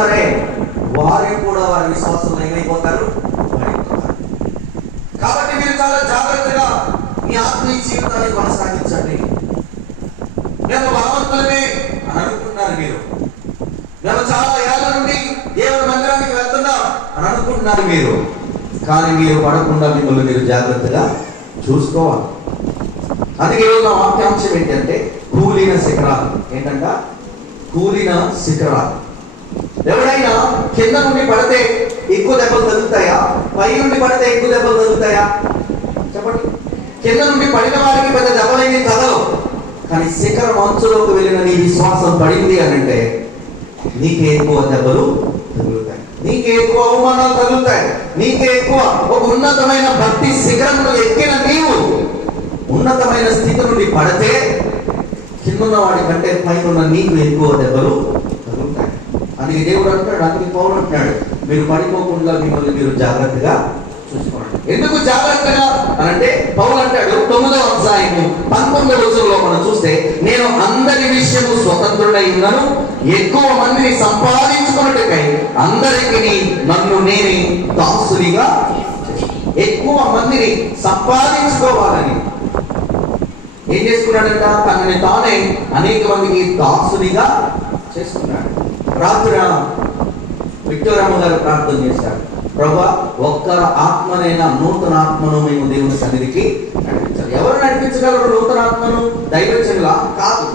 ఉన్నారే వారు కూడా వారి విశ్వాసంలో ఏమైపోతారు, పడిపోతారు. కాబట్టి మీరు చాలా జాగ్రత్తగా మీ ఆత్మీయ జీవితాన్ని కొనసాగించండి. మేము బలవంతులమే అని అనుకుంటున్నారు మీరు. మేము చాలా ఏళ్ళ నుండి దేవుని మందిరానికి వెళ్తున్నాం అని అనుకుంటున్నారు మీరు. కానీ మీరు పడకుండా మిమ్మల్ని మీరు జాగ్రత్తగా చూసుకోవాలి. అందుకే ఈరోజు నా వాక్యాంశం ఏంటంటే కూలిన శిఖరాలు. ఏంటంట? కూలిన శిఖరాలు. ఎవడైనా కింద నుండి పడితే ఎక్కువ దెబ్బలు తగులుతాయా, పై నుండి పడితే ఎక్కువ దెబ్బలు తగులుతాయా? చెప్పండి. కింద నుండి పడిన వారికి పెద్ద దెబ్బలేని తగలవు. కానీ శిఖరం అంచులోకి వెళ్ళిన నీ విశ్వాసం పడింది అని అంటే నీకే ఎక్కువ దెబ్బలు తగులుతాయి, నీకే ఎక్కువ అవమానాలు తగులుతాయి, నీకే ఎక్కువ ఒక ఉన్నతమైన భక్తి శిఖరంలో ఎక్కిన నీవు ఉన్నతమైన స్థితి నుండి పడితే కింద వాడి కంటే పైన ఉన్న నీకు ఎక్కువ దెబ్బలు తగులుతాయి. అందుకే దేవుడు అంటాడు, అందుకే పౌలు అంటున్నాడు, మీరు పడిపోకుండా మిమ్మల్ని మీరు జాగ్రత్తగా చూసుకోండి. ఎందుకు జాగ్రత్తగా అంటే పౌలు అంటాడు 9వ అధ్యాయము 19వ వచనంలో మనం చూస్తే, నేను అందరి విషయము స్వతంత్రుడై ఉన్నాను, ఎక్కువ మందిని సంపాదించుకున్నట్టుకై అందరికి నన్ను నేనే దాసునిగా, ఎక్కువ మందిని సంపాదించుకోవాలని ఏం చేసుకున్నాడంట? తనని తానే అనేక మందికి దాసునిగా చేసుకున్నాడు. రాత్రి విక్టోరమ్మ గారు ప్రార్థన చేశారు, ప్రభా ఒక్క ఆత్మనైనా నూతన ఆత్మను మేము దేవుని సన్నిధికి నడిపించాలి. ఎవరు నడిపించగలరు నూతన ఆత్మను? దైవజనులా? కాదు.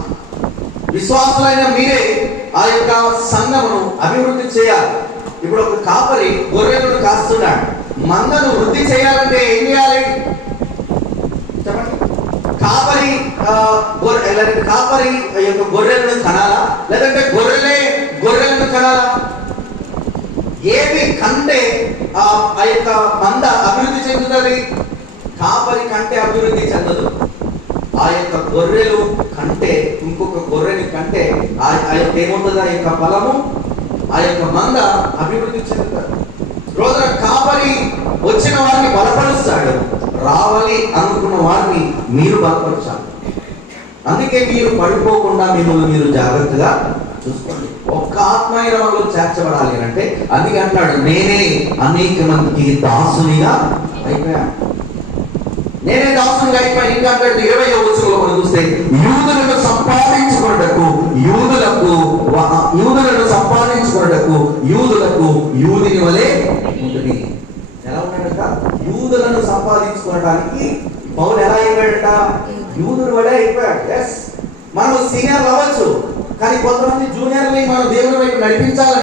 విశ్వాసులైన మీరే ఆ యొక్క సంఘమును అభివృద్ధి చేయాలి. ఇప్పుడు ఒక కాపరి గొర్రెలను కాస్తున్నాడు. మందను వృద్ధి చేయాలంటే ఏం చేయాలి చెప్పండి? కాపరి యొక్క గొర్రెలను కనాలా, లేదంటే గొర్రెలను కనాలా? ఏవి కంటే ఆ యొక్క మంద అభివృద్ధి చెందుతుంది? కాపరి కంటే అభివృద్ధి చెందదు. ఆ యొక్క గొర్రెలు కంటే ఇంకొక గొర్రెని కంటే ఆ యొక్క ఏముంటుంది, ఆ యొక్క ఫలము, ఆ యొక్క మంద అభివృద్ధి చెందుతుంది. రోజున కాపరి వచ్చిన వారిని బలపరుస్తాడు, రావాలి అనుకున్న వారిని మీరు బలపరచాలి. అందుకే మీరు పడిపోకుండా మిమ్మల్ని మీరు జాగ్రత్తగా చూసుకోండి. ఒక్క ఆత్మైన వాళ్ళు చేర్చబడాలి అని అంటే అందుకే అంటాడు, నేనే అనేక మందికి దాసునిగా అయిపోయాను. నేనే దాసునిగా అయిపోయాను. ఇంకా అంటాడు 20వ వచనంలో మనం చూస్తే, యూదులను సంపాదించుకున్నటకు యూదులకు యూదుని వలె ఉంటుంది. ఎలా ఉన్నాడట? యూదులను సంపాదించుకోవడానికి పౌలు ఎలా అయిపోయాడట? యూదుల వలె అయిపోయాడు. ఎస్, మనం సీనియర్లు అవ్వచ్చు, కానీ కొంతమంది జూనియర్ని మనం దేవుని వైపు నడిపించాలి.